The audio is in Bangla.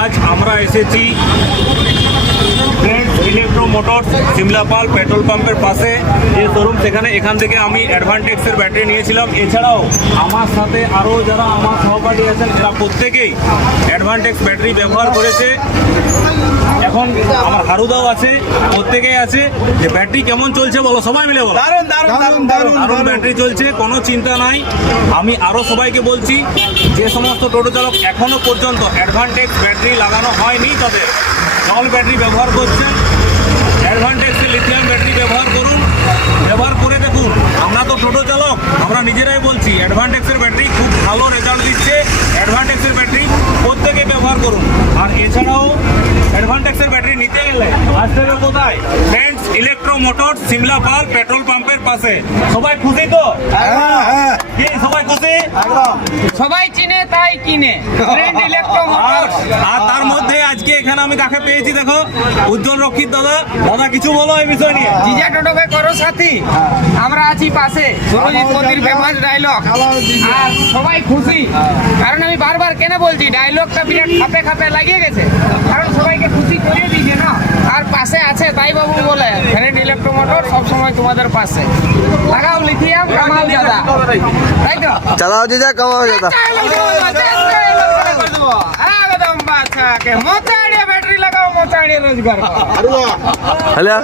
আজ আমরা এসেছি friends electro motors Simlapal petrol পাম্পের পাশে যে শোরুম, সেখানে এখান থেকে আমি অ্যাডভান্টেক্সের ব্যাটারি নিয়েছিলাম। এছাড়াও আমার সাথে আরও যারা আমার সহপাঠী আছেন এরা প্রত্যেকেই অ্যাডভান্টেক্স ব্যাটারি ব্যবহার করেছে। এখন আমার হারুদাও আছে, প্রত্যেকেই আছে। যে ব্যাটারি কেমন চলছে বলো, সবাই মিলে বলো। দারুণ ব্যাটারি চলছে, কোনো চিন্তা নাই। আমি আরও সবাইকে বলছি, যে সমস্ত টোটো চালক এখনও পর্যন্ত অ্যাডভান্টেক্স ব্যাটারি লাগানো হয়নি তাদের জল ব্যাটারি ব্যবহার করছেন, অ্যাডভান্টেক্সের লিথিয়াম ব্যাটারি ব্যবহার করুন, ব্যবহার করে দেখুন। আমরা তো টোটো চালক, আমরা নিজেরাই বলছি অ্যাডভান্টেক্সের ব্যাটারি খুব ভালো রেজাল্ট দিচ্ছে। অ্যাডভান্টেক্সের ব্যাটারি প্রত্যেকে ব্যবহার করুন। আর এছাড়াও অ্যাডভান্টেক্সের ব্যাটারি নিতে গেলে আসতে হবে কোথায়? Friends electro motors Simlapal petrol পাম্পের পাশে। সবাই খুশি তো? কি সবাই খুশি? সবাই চিনে তাই কিনে ফ্রেন্ড ইলেকট্রো মোটরস। আর তার মধ্যে আজকে এখানে আমি কাকে পেয়েছি দেখো, উজ্জ্বল রক্ষিত দাদা। দাদা কিছু বলো এই বিষয় নিয়ে। জিজা টোটোকে করো সাথী, আমরা আছি পাশে। সুরজিৎ মোদির ফেমাস ডায়লগ, আর সবাই খুশি। কারণ আমি বারবার কেন বলছি, ডায়লগটা বিরাট খাপে খাপে লাগিয়ে গেছে, কারণ সবাইকে খুশি করে দিয়েছে না। আর পাশে আছে তাই বাবু বলে ফ্রেন্ড ইলেকট্রো মোটর সবসময় তোমাদের পাশে। লাগাও লিথিয়াম, কামাও দাদা, তাই তো? চালাও জিজা, কামাও দাদা। একদম বাচ্চাকে মোচাড়িয়ে ব্যাটারি লাগাও, মোচাড়িয়ে রোজগার করো। হ্যালো।